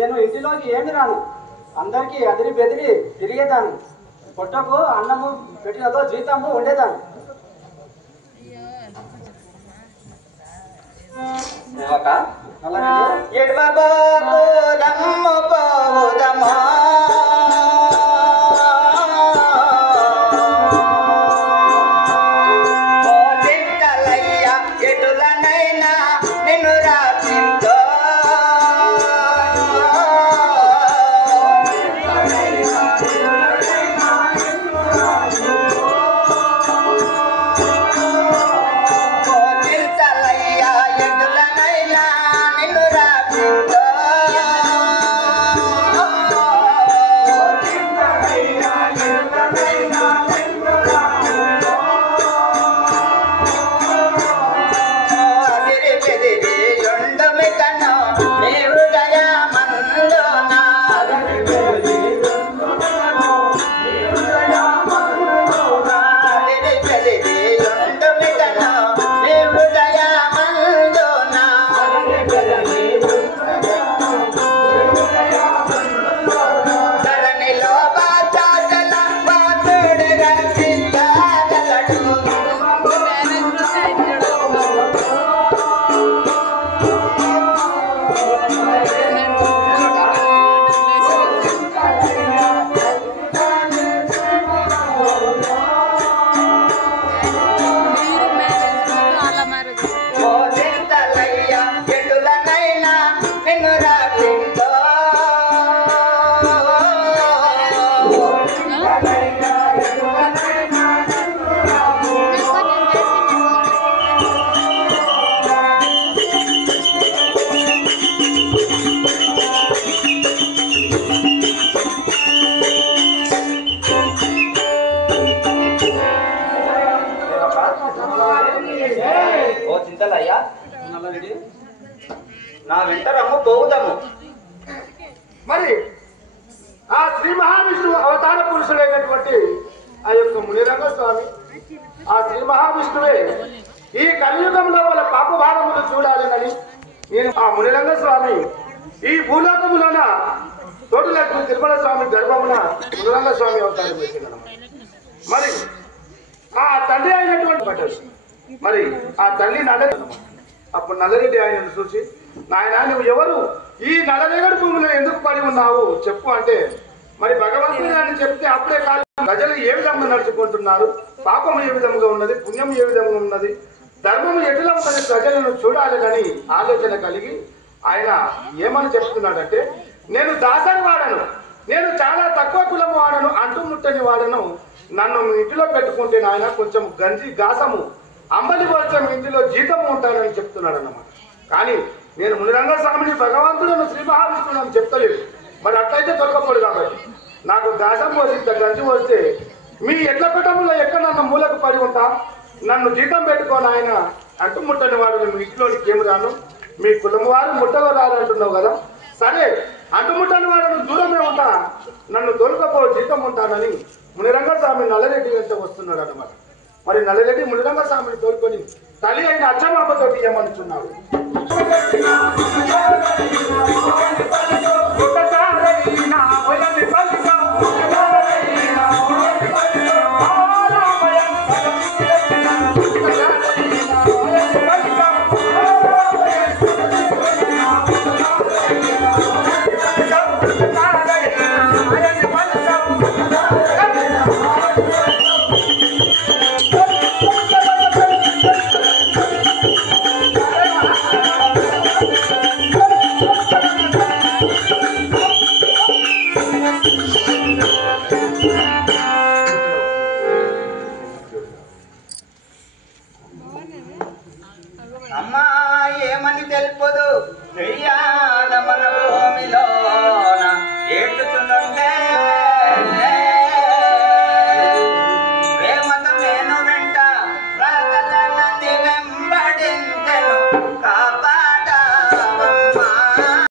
నేను ఇంటిలోకి ఏమి రాను, అందరికీ అదిరి బెదిరి తిరిగేదాను. పొట్టకు అన్నము పెట్టినదో జీతము ఉండేదాను. నా వెంట రమ్ము పోవుదము. మరి ఆ శ్రీ మహావిష్ణువు అవతార పురుషుడైనటువంటి ఆ యొక్క మునిరంగ స్వామి, ఆ శ్రీ మహావిష్ణువే ఈ కలియుగంలో వాళ్ళ పాప భారములు చూడాలని నేను ఆ మునిరంగ స్వామి ఈ భూలోకములోన తోడు లక్ష్మి తిరుమల స్వామి గర్భమున మునిరంగ స్వామి అవతారం పెట్టిన మరి ఆ తండ్రి అయినటువంటి పడ్డాడు. మరి ఆ తల్లి అప్పుడు నల్లరెడ్డి ఆయనను చూసి, నాయన నువ్వు ఎవరు, ఈ నల్లరేగడి భూమిలో ఎందుకు పడి ఉన్నావు చెప్పు అంటే, మరి భగవంతుని అని చెప్తే అప్పుడే కాదు ప్రజలు ఏ విధంగా నడుచుకుంటున్నారు, పాపం ఏ విధంగా ఉన్నది, పుణ్యం ఏ విధంగా ఉన్నది, ధర్మం ఎటులా ఉన్నది ప్రజలను చూడాలని ఆలోచన కలిగి ఆయన ఏమని చెప్తున్నాడంటే, నేను దాసరి వాడను, నేను చాలా తక్కువ కులము వాడను, అంటు ముట్టని వాడను, నన్ను ఇంటిలో పెట్టుకుంటే నాయన కొంచెం గంజి గాసము అంబలి వచ్చం ఇంటిలో జీతము ఉంటానని చెప్తున్నాడు అన్నమాట. కానీ నేను మునిరంగ స్వామిని భగవంతుడు శ్రీ మహావిష్ణుడు అని చెప్తలేదు. మరి అట్లయితే తొలగపోడు కాబట్టి నాకు గాసం పోసి గంజి వస్తే మీ ఎడ్ల పెట్టములో ఎక్కడ నన్ను మూలకు పడి ఉంటా, నన్ను జీతం పెట్టుకోని ఆయన అంటు ముట్టని వాడు మీ ఇంట్లోనికి ఏమి రాను, మీ కులం వారు ముట్టగా రారంటున్నావు కదా, సరే అంటు ముట్టని వాడు దూరమే ఉంటా, నన్ను తొలగపో జీతం ఉంటానని మునిరంగ స్వామి నల్లరెడ్డి వెంట వస్తున్నాడు అన్నమాట. మరి నల్లరెడ్డి మునిరంగ స్వామిని తోలుకొని తల్లి అయిన అచ్చమాపతోటి ఏమనుచున్నాడు.